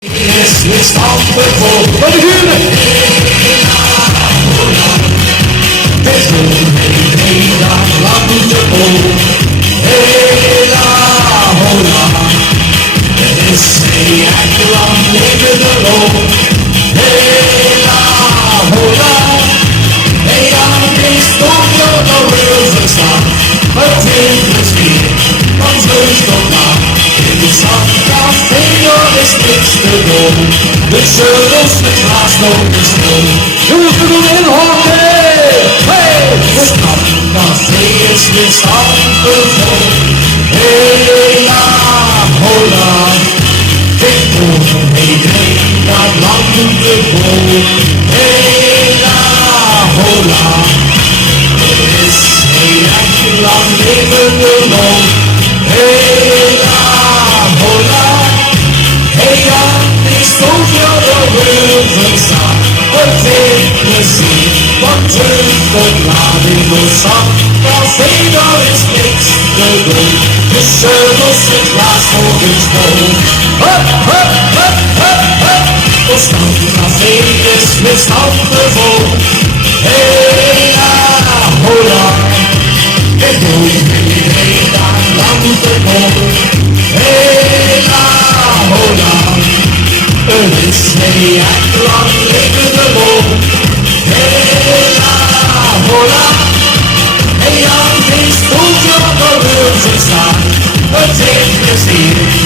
Yes, we stop before. Let me hear it. There's no hey, la, la, hey, la, hola. Let's say, act along, leave it alone. Hey, la, hola. Hey, I'm this over the wheels and stop. But take the speed, comes loose from now. In the sun, cafe, this makes the goal. The circles, the class, no mistake. Who's the good hockey? Hey! The stop, cafe is this on the phone. Hey, la, hola. Hey, oh, hey, not long to the goal. Hey, la, hola. This, hey, acting long, never alone. Hey, la, hola. Hey, this over the riverside, but take the sea, but turn the cloud in the sun. Our favor is fixed, the goal. The circles that last for its goal. Up, up, up, up, up. The stop cafe is mixed up the goal. Hey, la, hola. Hey, hey, la, long the goal. Hey, la, hola. Let's say act long, live the ball. Hey, la, hola. Hey, young things, move your balloons and start. But take the sea.